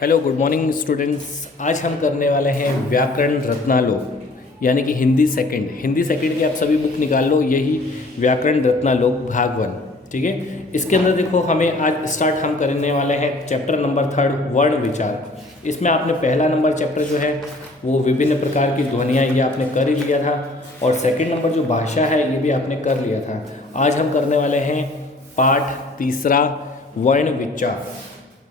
Hello good morning students. आज हम करने वाले हैं व्याकरण रत्नालोक यानी कि हिंदी सेकंड की आप सभी बुक निकाल लो। यही व्याकरण रत्नालोक भाग 1, ठीक है। इसके अंदर देखो हमें आज स्टार्ट हम करने वाले हैं चैप्टर नंबर 3 वर्ण विचार। इसमें आपने पहला नंबर चैप्टर जो है वो विभिन्न प्रकार की ध्वनियाँ ये आपने कर ही लिया था, और सेकेंड नंबर जो भाषा है ये भी आपने कर लिया था। आज हम करने वाले हैं पाठ तीसरा वर्ण विचार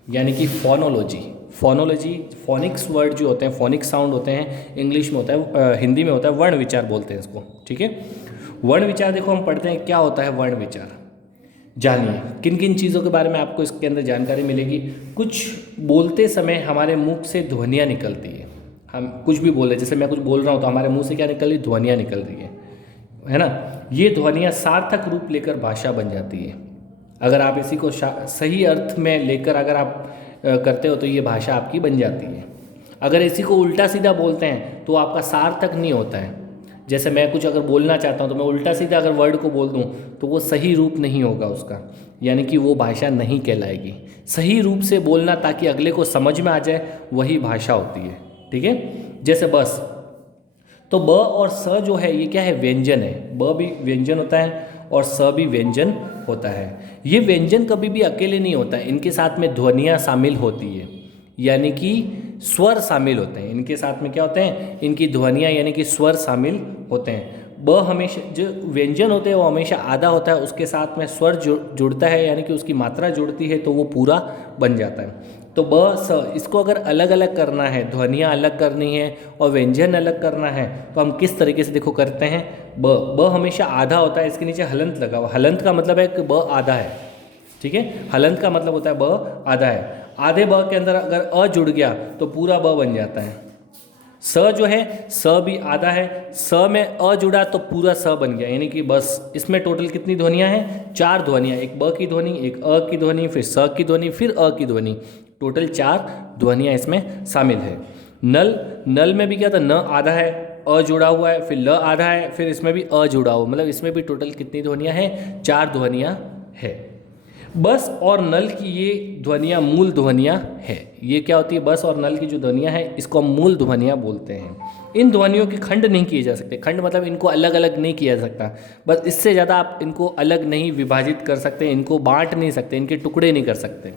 यानी कि फोनोलॉजी फोनिक्स वर्ड जो होते हैं, फोनिक साउंड होते हैं, इंग्लिश में होता है, हिंदी में होता है वर्ण विचार बोलते हैं इसको, ठीक है। वर्ण विचार देखो हम पढ़ते हैं क्या होता है वर्ण विचार। जानिए किन किन चीज़ों के बारे में आपको इसके अंदर जानकारी मिलेगी। कुछ बोलते समय हमारे मुख से ध्वनियाँ निकलती है, हम कुछ भी बोल रहे हैं, जैसे मैं कुछ बोल रहा हूँ तो हमारे मुंह से क्या निकल रही, ध्वनियाँ निकल रही है ना। ये ध्वनियाँ सार्थक रूप लेकर भाषा बन जाती है। अगर आप इसी को सही अर्थ में लेकर अगर आप करते हो तो ये भाषा आपकी बन जाती है। अगर इसी को उल्टा सीधा बोलते हैं तो आपका सार्थक नहीं होता है। जैसे मैं कुछ अगर बोलना चाहता हूँ तो मैं उल्टा सीधा अगर वर्ड को बोल दूँ तो वो सही रूप नहीं होगा उसका, यानी कि वो भाषा नहीं कहलाएगी। सही रूप से बोलना ताकि अगले को समझ में आ जाए, वही भाषा होती है, ठीक है। जैसे बस, तो ब और स जो है ये क्या है, व्यंजन है। ब भी व्यंजन होता है और स भी व्यंजन होता है। ये व्यंजन कभी भी अकेले नहीं होता है, इनके साथ में ध्वनियाँ शामिल होती है, यानी कि स्वर शामिल होते हैं। इनके साथ में क्या होते हैं, इनकी ध्वनियाँ यानी कि स्वर शामिल होते हैं। ब हमेशा जो व्यंजन होते हैं वो हमेशा आधा होता है, उसके साथ में स्वर जुड़ता है, यानी कि उसकी मात्रा जुड़ती है तो वो पूरा बन जाता है। तो ब स इसको अगर अलग अलग करना है, ध्वनियाँ अलग करनी है और व्यंजन अलग करना है तो हम किस तरीके से देखो करते हैं। ब हमेशा आधा होता है, इसके नीचे हलंत लगा हुआ। हलंत का मतलब है कि ब आधा है, ठीक है। हलंत का मतलब होता है ब आधा है। आधे ब के अंदर अगर अ जुड़ गया तो पूरा ब बन जाता है। स जो है स भी आधा है, स में अ जुड़ा तो पूरा स बन गया, यानी कि बस। इसमें टोटल कितनी ध्वनियाँ हैं, 4 ध्वनियाँ, एक ब की ध्वनि, एक अ की ध्वनि, फिर स की ध्वनि, फिर अ की ध्वनि। टोटल 4 ध्वनियाँ इसमें शामिल है। नल में भी क्या था, न आधा है, अ जुड़ा हुआ है, फिर ल आधा है, फिर इसमें भी अ जुड़ा हुआ, मतलब इसमें भी टोटल कितनी ध्वनियाँ हैं, 4 ध्वनियाँ है। बस और नल की ये ध्वनियाँ मूल ध्वनियाँ है। ये क्या होती है, बस और नल की जो ध्वनियाँ हैं इसको हम मूल ध्वनियाँ बोलते हैं। इन ध्वनियों के खंड नहीं किए जा सकते। खंड मतलब इनको अलग अलग नहीं किया जा सकता, बस इससे ज़्यादा आप इनको अलग नहीं विभाजित कर सकते, इनको बांट नहीं सकते, इनके टुकड़े नहीं कर सकते,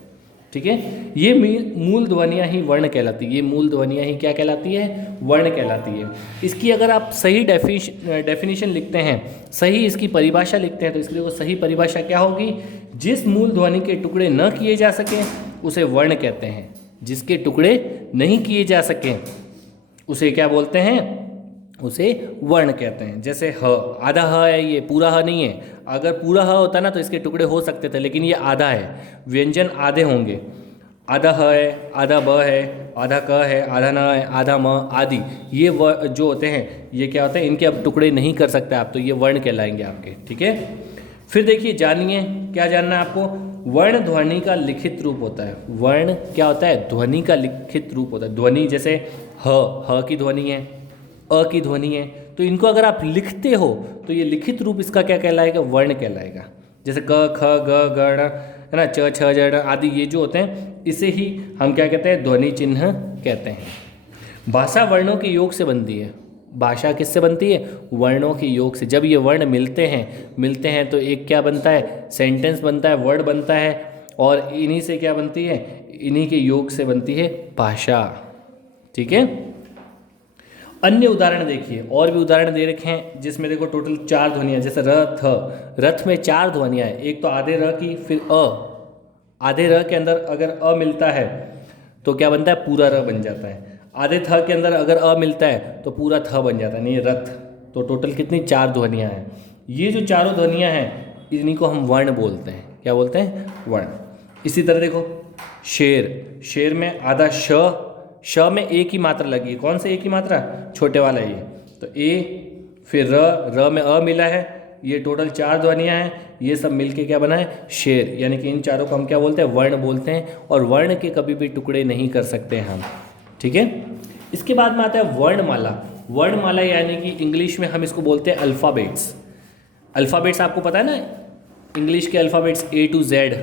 ठीक है। ये मूल ध्वनियाँ ही वर्ण कहलाती है। ये मूल ध्वनियाँ ही क्या कहलाती है, वर्ण कहलाती है। इसकी अगर आप सही डेफिनेशन लिखते हैं, सही इसकी परिभाषा लिखते हैं तो इसकी देखो सही परिभाषा क्या होगी, जिस मूल ध्वनि के टुकड़े न किए जा सकें उसे वर्ण कहते हैं। जिसके टुकड़े नहीं किए जा सकें उसे क्या बोलते हैं, उसे वर्ण कहते हैं। जैसे ह, आधा ह है, ये पूरा ह नहीं है। अगर पूरा ह होता ना तो इसके टुकड़े हो सकते थे, लेकिन ये आधा है। व्यंजन आधे होंगे, आधा ह है, आधा ब है, आधा क है, आधा न है, आधा म आदि। ये जो होते हैं ये क्या होते हैं, इनके अब टुकड़े नहीं कर सकते आप, तो ये वर्ण कहलाएंगे आपके, ठीक है। फिर देखिए, जानिए क्या जानना है आपको। वर्ण ध्वनि का लिखित रूप होता है। वर्ण क्या होता है, ध्वनि का लिखित रूप होता है। ध्वनि जैसे ह की ध्वनि है, अ की ध्वनि है, तो इनको अगर आप लिखते हो तो ये लिखित रूप इसका क्या कहलाएगा, वर्ण कहलाएगा। जैसे क ख ग ग ड़ है ना, च छ ज ड़ आदि ये जो होते हैं इसे ही हम क्या कहते हैं, ध्वनि चिन्ह कहते हैं। भाषा वर्णों के योग से बनती है। भाषा किससे बनती है, वर्णों के योग से। जब ये वर्ण मिलते हैं तो एक क्या बनता है, सेंटेंस बनता है, वर्ड बनता है, और इन्हीं से क्या बनती है, इन्हीं के योग से बनती है भाषा, ठीक है। अन्य उदाहरण देखिए, और भी उदाहरण दे रखे हैं जिसमें देखो टोटल 4 ध्वनियाँ। जैसे रथ में 4 ध्वनियाँ हैं। एक तो आधे र की, फिर अ। आधे र के अंदर अगर अ मिलता है तो क्या बनता है, पूरा र बन जाता है। आधे थ के अंदर अगर अ मिलता है तो पूरा थ बन जाता है, नहीं रथ। तो टोटल कितनी 4 ध्वनियाँ हैं। ये जो चारों ध्वनियाँ हैं इन्हीं को हम वर्ण बोलते हैं। क्या बोलते हैं, वर्ण। इसी तरह देखो शेर में आधा श में एक ही मात्रा लगी है। कौन से एक ही मात्रा, छोटे वाला ये, तो ए, फिर र में अ मिला है। ये टोटल 4 ध्वनियाँ हैं, ये सब मिलके क्या बना है, शेर। यानी कि इन चारों को हम क्या बोलते हैं, वर्ण बोलते हैं, और वर्ण के कभी भी टुकड़े नहीं कर सकते हम, ठीक है। इसके बाद में आता है वर्णमाला। वर्णमाला यानी कि इंग्लिश में हम इसको बोलते हैं अल्फ़ाबेट्स। अल्फ़ाबेट्स आपको पता है ना, इंग्लिश के alphabets A to Z,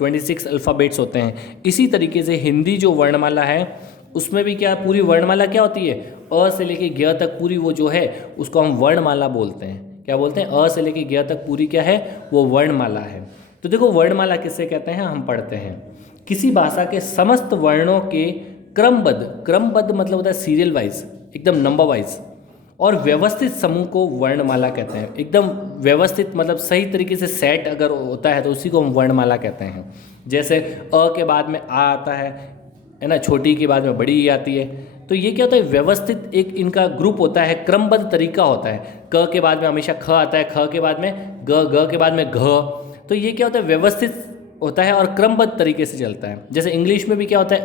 26 alphabets होते हैं। इसी तरीके से हिंदी जो वर्णमाला है उसमें भी क्या पूरी वर्णमाला क्या होती है, अ से लेके ज्ञ तक पूरी वो जो है उसको हम वर्णमाला बोलते हैं। क्या बोलते हैं, अ से लेके ज्ञ तक पूरी क्या है, वो वर्णमाला है। तो देखो वर्णमाला किससे कहते हैं, हम पढ़ते हैं किसी भाषा के समस्त वर्णों के क्रमबद्ध, क्रमबद्ध मतलब होता है सीरियल वाइज, एकदम नंबर वाइज, और व्यवस्थित समूह को वर्णमाला कहते हैं। एकदम व्यवस्थित मतलब सही तरीके से सेट अगर होता है तो उसी को हम वर्णमाला कहते हैं। जैसे अ के बाद में आ आता है ना, छोटी के बाद में बड़ी ई आती है। तो ये क्या होता है, व्यवस्थित एक इनका ग्रुप होता है, क्रमबद्ध तरीका होता है। क के बाद में हमेशा ख आता है, ख के बाद में ग, ग के बाद में घ। तो ये क्या होता है, व्यवस्थित होता है और क्रमबद्ध तरीके से चलता है। जैसे इंग्लिश में भी क्या होता है,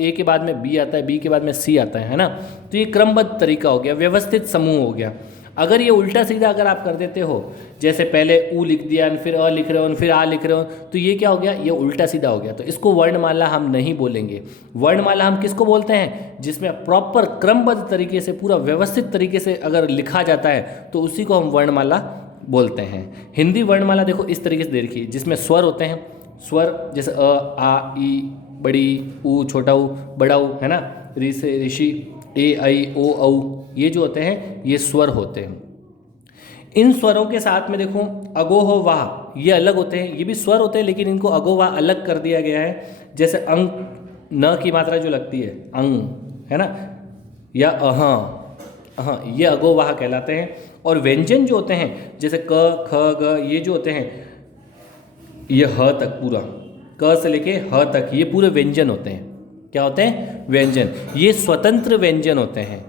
ए के बाद में बी आता है, बी के बाद में सी आता है ना। तो ये क्रमबद्ध तरीका हो गया, व्यवस्थित समूह हो गया। अगर ये उल्टा सीधा अगर आप कर देते हो, जैसे पहले ऊ लिख दिया फिर अ लिख रहे हो फिर आ लिख रहे हो, तो ये क्या हो गया, ये उल्टा सीधा हो गया। तो इसको वर्णमाला हम नहीं बोलेंगे। वर्णमाला हम किसको बोलते हैं, जिसमें प्रॉपर क्रमबद्ध तरीके से पूरा व्यवस्थित तरीके से अगर लिखा जाता है तो उसी को हम वर्णमाला बोलते हैं। हिंदी वर्णमाला देखो इस तरीके से देखिए, जिसमें स्वर होते हैं, स्वर जैसे अ आ ई, बड़ी ऊ, छोटा ऊ, बड़ा ऊ, है ना, ऋ से ऋषि, ए आई ओ औ, ये जो होते हैं ये स्वर होते हैं। इन स्वरों के साथ में देखो अगोह वाह, ये अलग होते हैं, ये भी स्वर होते हैं लेकिन इनको अगो वाह अलग कर दिया गया है। जैसे अंग, न की मात्रा जो लगती है अंग, है ना, या अहाँ, ये अगो वाह कहलाते हैं। और व्यंजन जो होते हैं जैसे क ख ग, ये जो होते हैं ये ह तक पूरा, क से लेके ह तक ये पूरे व्यंजन होते हैं। क्या होते हैं, व्यंजन। ये स्वतंत्र व्यंजन होते हैं।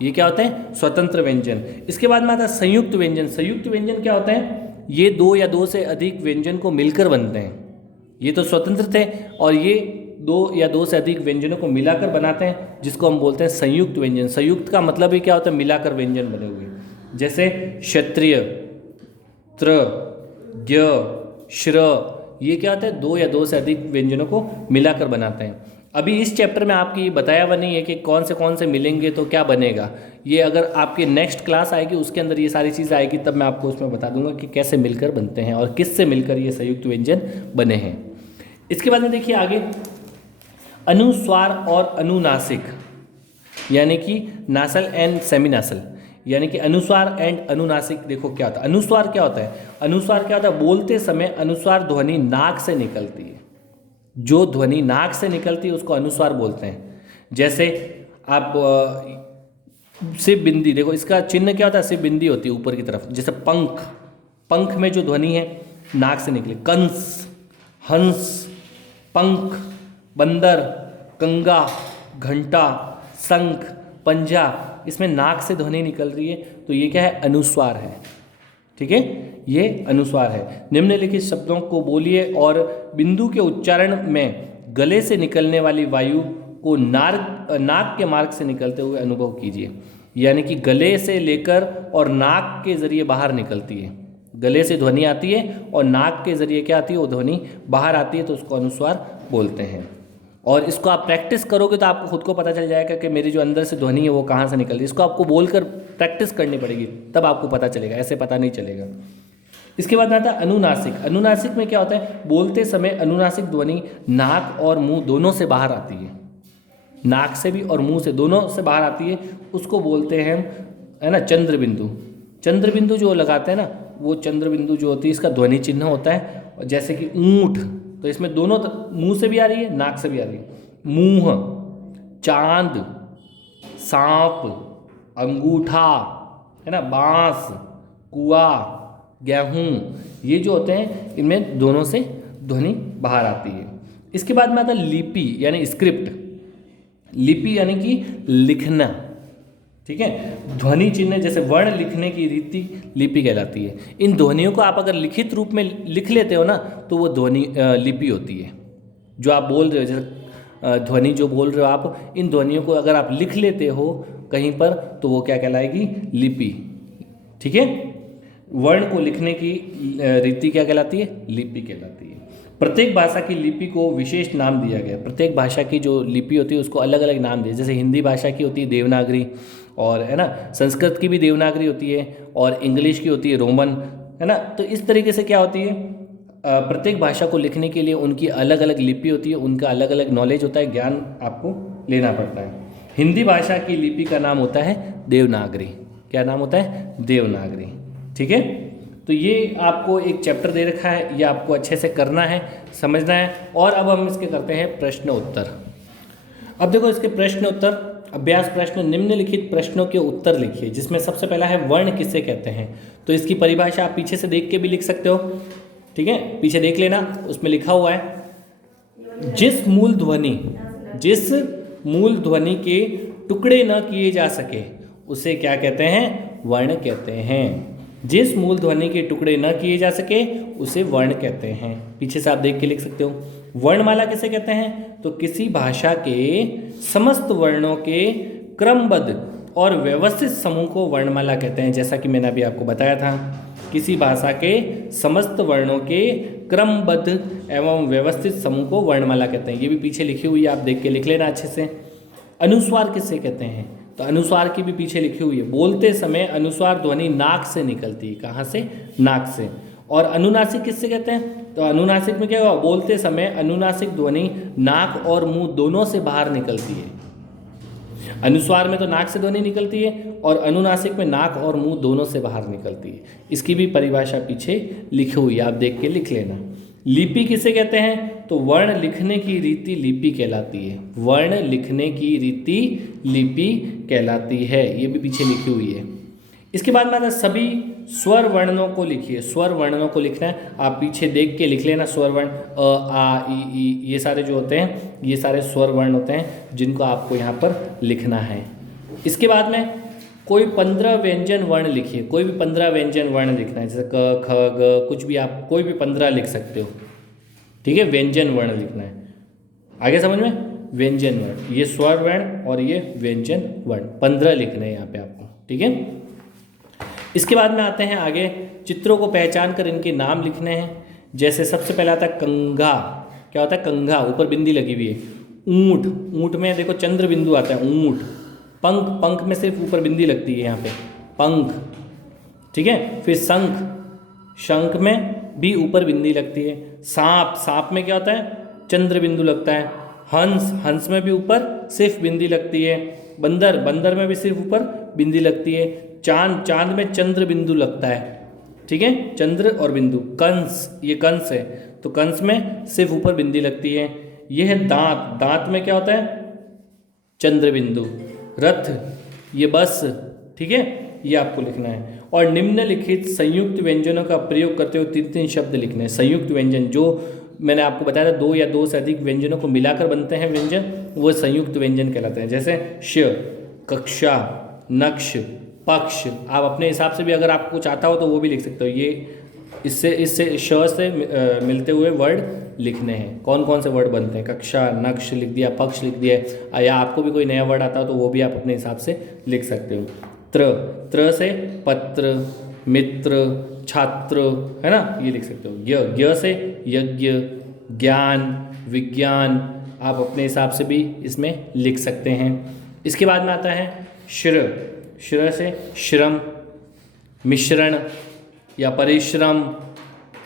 ये क्या होते हैं, स्वतंत्र व्यंजन। इसके बाद में आता है संयुक्त व्यंजन। संयुक्त व्यंजन क्या होता है, ये दो या दो से अधिक व्यंजन को मिलकर बनते हैं। ये तो स्वतंत्र थे और ये दो या दो से अधिक व्यंजनों को मिलाकर बनाते हैं, जिसको हम बोलते हैं संयुक्त व्यंजन। संयुक्त का मतलब ही क्या होता है, मिलाकर व्यंजन बने हुए। जैसे क्षत्रिय, त्र, ज्ञ, श्र, ये क्या होता है, दो या दो से अधिक व्यंजनों को मिलाकर बनाते हैं। अभी इस चैप्टर में आपकी बताया हुआ नहीं है कि कौन से मिलेंगे तो क्या बनेगा। ये अगर आपकी नेक्स्ट क्लास आएगी उसके अंदर ये सारी चीज़ आएगी, तब मैं आपको उसमें बता दूंगा कि कैसे मिलकर बनते हैं और किससे मिलकर ये संयुक्त व्यंजन बने हैं। इसके बाद में देखिए आगे, अनुस्वार और अनुनासिक, यानी कि नासल एंड सेमीनासल, यानी कि अनुस्वार एंड अनुनासिक। देखो क्या होता है, अनुस्वार क्या होता है, अनुस्वार क्या होता है, बोलते समय अनुस्वार ध्वनि नाक से निकलती है। जो ध्वनि नाक से निकलती है उसको अनुस्वार बोलते हैं। जैसे आप सिर बिंदी, देखो इसका चिन्ह क्या होता है, सिर बिंदी होती है ऊपर की तरफ। जैसे पंख, पंख में जो ध्वनि है नाक से निकले। कंस, हंस, पंख, बंदर, कंगा, घंटा, शंख, पंजा, इसमें नाक से ध्वनि निकल रही है, तो ये क्या है, अनुस्वार है। ठीक है, ये अनुस्वार है। निम्नलिखित शब्दों को बोलिए और बिंदु के उच्चारण में गले से निकलने वाली वायु को नाक के मार्ग से निकलते हुए अनुभव कीजिए। यानी कि गले से लेकर और नाक के जरिए बाहर निकलती है। गले से ध्वनि आती है और नाक के जरिए क्या आती है, वो ध्वनि बाहर आती है, तो उसको अनुस्वार बोलते हैं। और इसको आप प्रैक्टिस करोगे तो आपको खुद को पता चल जाएगा कि मेरी जो अंदर से ध्वनि है वो कहाँ से निकल रही है। इसको आपको बोलकर प्रैक्टिस करनी पड़ेगी, तब आपको पता चलेगा, ऐसे पता नहीं चलेगा। इसके बाद आता है अनुनासिक। अनुनासिक में क्या होता है, बोलते समय अनुनासिक ध्वनि नाक और मुंह दोनों से बाहर आती है। नाक से भी और मुंह से, दोनों से बाहर आती है, उसको बोलते हैं, है ना, चंद्र बिंदु। चंद्र बिंदु जो लगाते हैं ना, वो चंद्र बिंदु जो होती है इसका ध्वनि चिन्ह होता है। जैसे कि ऊंट, तो इसमें दोनों मुंह से भी आ रही है, नाक से भी आ रही है। मुंह, चांद, सांप, अंगूठा, है ना, बांस, कुआ, गेहूं, ये जो होते हैं इनमें दोनों से ध्वनि बाहर आती है। इसके बाद में आता है लिपि यानी स्क्रिप्ट। लिपि यानी कि लिखना, ठीक है। ध्वनि चिन्ह जैसे वर्ण लिखने की रीति लिपि कहलाती है। इन ध्वनियों को आप अगर लिखित रूप में लिख लेते हो ना, तो वो ध्वनि लिपि होती है। जो आप बोल रहे हो, जैसे ध्वनि जो बोल रहे हो आप, इन ध्वनियों को अगर आप लिख लेते हो कहीं पर, तो वो क्या कहलाएगी, लिपि। ठीक है, वर्ण को लिखने की रीति क्या कहलाती है, लिपि कहलाती है। प्रत्येक भाषा की लिपि को विशेष नाम दिया गया। प्रत्येक भाषा की जो लिपि होती है उसको अलग अलग नाम दिए। जैसे हिंदी भाषा की होती है देवनागरी, और है ना, संस्कृत की भी देवनागरी होती है, और इंग्लिश की होती है रोमन, है ना। तो इस तरीके से क्या होती है, प्रत्येक भाषा को लिखने के लिए उनकी अलग अलग लिपि होती है, उनका अलग अलग नॉलेज होता है, ज्ञान आपको लेना पड़ता है। हिंदी भाषा की लिपि का नाम होता है देवनागरी। क्या नाम होता है? देवनागरी। ठीक है, तो ये आपको एक चैप्टर दे रखा है, ये आपको अच्छे से करना है, समझना है। और अब हम इसके करते हैं प्रश्न उत्तर। अब देखो इसके प्रश्न उत्तर, अभ्यास प्रश्न, निम्नलिखित प्रश्नों के उत्तर लिखिए, जिसमें सबसे पहला है वर्ण किसे कहते हैं। तो इसकी परिभाषा आप पीछे से देख के भी लिख सकते हो। ठीक है, पीछे देख लेना, उसमें लिखा हुआ है जिस मूल ध्वनि के टुकड़े न किए जा सके उसे क्या कहते हैं? वर्ण कहते हैं। जिस मूल ध्वनि के टुकड़े न किए जा सके उसे वर्ण कहते हैं। पीछे से आप देख के लिख सकते हो। वर्णमाला किसे कहते हैं? तो किसी भाषा के समस्त वर्णों के क्रमबद्ध और व्यवस्थित समूह को वर्णमाला कहते हैं। जैसा कि मैंने अभी आपको बताया था, किसी भाषा के समस्त वर्णों के क्रमबद्ध एवं व्यवस्थित समूह को वर्णमाला कहते हैं। ये भी पीछे लिखी हुई है, आप देख के लिख लेना अच्छे से। अनुस्वार किसे कहते हैं? तो अनुस्वार की भी पीछे लिखी हुई है। बोलते समय अनुस्वार ध्वनि नाक से निकलती है। कहाँ से? नाक से। और अनुनासिक किससे कहते हैं? तो अनुनासिक में क्या होगा? बोलते समय अनुनासिक ध्वनि नाक और मुंह दोनों से बाहर निकलती है। अनुस्वार में तो नाक से ध्वनि निकलती है और अनुनासिक में नाक और मुंह दोनों से बाहर निकलती है। इसकी भी परिभाषा पीछे लिखी हुई है, आप देख के लिख लेना। लिपि किसे कहते हैं? तो वर्ण लिखने की रीति लिपि कहलाती है। वर्ण लिखने की रीति लिपि कहलाती है, ये भी पीछे लिखी हुई है। इसके बाद में आता है सभी स्वर वर्णों को लिखिए। स्वर वर्णों को लिखना है, आप पीछे देख के लिख लेना। स्वर वर्ण अ, आ, ई, ये सारे जो होते हैं, ये सारे स्वर वर्ण होते हैं जिनको आपको यहाँ पर लिखना है। इसके बाद में कोई 15 व्यंजन वर्ण लिखिए। कोई भी 15 व्यंजन वर्ण लिखना है, जैसे क, ख, ग, कुछ भी आप कोई भी 15 लिख सकते हो। ठीक है, व्यंजन वर्ण लिखना है। आगे समझ में? व्यंजन वर्ण, ये स्वर वर्ण और ये व्यंजन वर्ण 15 लिखने हैं यहाँ पे आपको। ठीक है, इसके बाद में आते हैं आगे, चित्रों को पहचान कर इनके नाम लिखने हैं। जैसे सबसे पहले आता है कंघा। क्या होता है? कंघा, ऊपर बिंदी लगी हुई है। ऊंट, ऊंट में देखो चंद्र बिंदु आता है। ऊंट। पंख, पंख में सिर्फ ऊपर बिंदी लगती है यहाँ पे, पंख। ठीक है, फिर शंख, शंख में भी ऊपर बिंदी लगती है। सांप, सांप में क्या होता है? चंद्र बिंदु लगता है। हंस, हंस में भी ऊपर सिर्फ बिंदी लगती है। बंदर, बंदर में भी सिर्फ ऊपर बिंदी लगती है। चांद, चांद में चंद्र बिंदु लगता है। ठीक है, चंद्र और बिंदु। कंस, ये कंस है, तो कंस में सिर्फ ऊपर बिंदी लगती है। यह है दांत, दांत में क्या होता है? चंद्र बिंदु। रथ, ये बस। ठीक है, ये आपको लिखना है। और निम्नलिखित संयुक्त व्यंजनों का प्रयोग करते हुए 3-3 शब्द लिखने हैं। संयुक्त व्यंजन जो मैंने आपको बताया था, 2 या 2 से अधिक व्यंजनों को मिलाकर बनते हैं व्यंजन, वो संयुक्त व्यंजन कहलाते हैं। जैसे श, कक्षा, नक्श, पक्ष। आप अपने हिसाब से भी अगर आपको कुछ आता हो तो वो भी लिख सकते हो। ये इससे श से मिलते हुए वर्ड लिखने हैं। कौन कौन से वर्ड बनते हैं? कक्षा, नक्श लिख दिया, पक्ष लिख दिया, या आपको भी कोई नया वर्ड आता हो तो वो भी आप अपने हिसाब से लिख सकते हो। त्र, त्र से पत्र, मित्र, छात्र, है ना, ये लिख सकते हो। य से यज्ञ, ज्ञान, विज्ञान, आप अपने हिसाब से भी इसमें लिख सकते हैं। इसके बाद में आता है श्र, श्र से श्रम, मिश्रण या परिश्रम,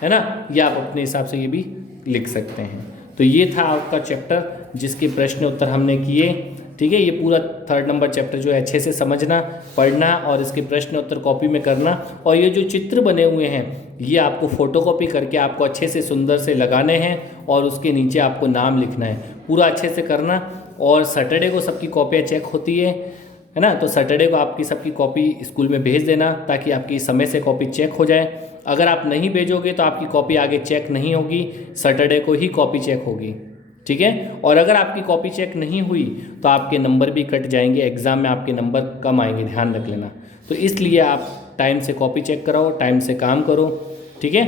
है ना, ये आप अपने हिसाब से ये भी लिख सकते हैं। तो ये था आपका चैप्टर जिसके प्रश्न उत्तर हमने किए। ठीक है, ये पूरा 3rd नंबर चैप्टर जो है अच्छे से समझना, पढ़ना और इसके प्रश्न उत्तर कॉपी में करना। और ये जो चित्र बने हुए हैं ये आपको फोटोकॉपी करके आपको अच्छे से सुंदर से लगाने हैं और उसके नीचे आपको नाम लिखना है। पूरा अच्छे से करना। और सैटरडे को सबकी कॉपियाँ चेक होती है ना, तो सैटरडे को आपकी सबकी कॉपी स्कूल में भेज देना ताकि आपकी समय से कॉपी चेक हो जाए। अगर आप नहीं भेजोगे तो आपकी कॉपी आगे चेक नहीं होगी, सैटरडे को ही कॉपी चेक होगी। ठीक है, और अगर आपकी कॉपी चेक नहीं हुई तो आपके नंबर भी कट जाएंगे, एग्ज़ाम में आपके नंबर कम आएंगे, ध्यान रख लेना। तो इसलिए आप टाइम से कॉपी चेक कराओ, टाइम से काम करो। ठीक है,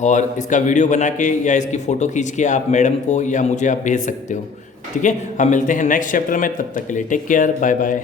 और इसका वीडियो बना के या इसकी फ़ोटो खींच के आप मैडम को या मुझे आप भेज सकते हो। ठीक है, हम मिलते हैं नेक्स्ट चैप्टर में, तब तक के लिए टेक केयर, बाय बाय।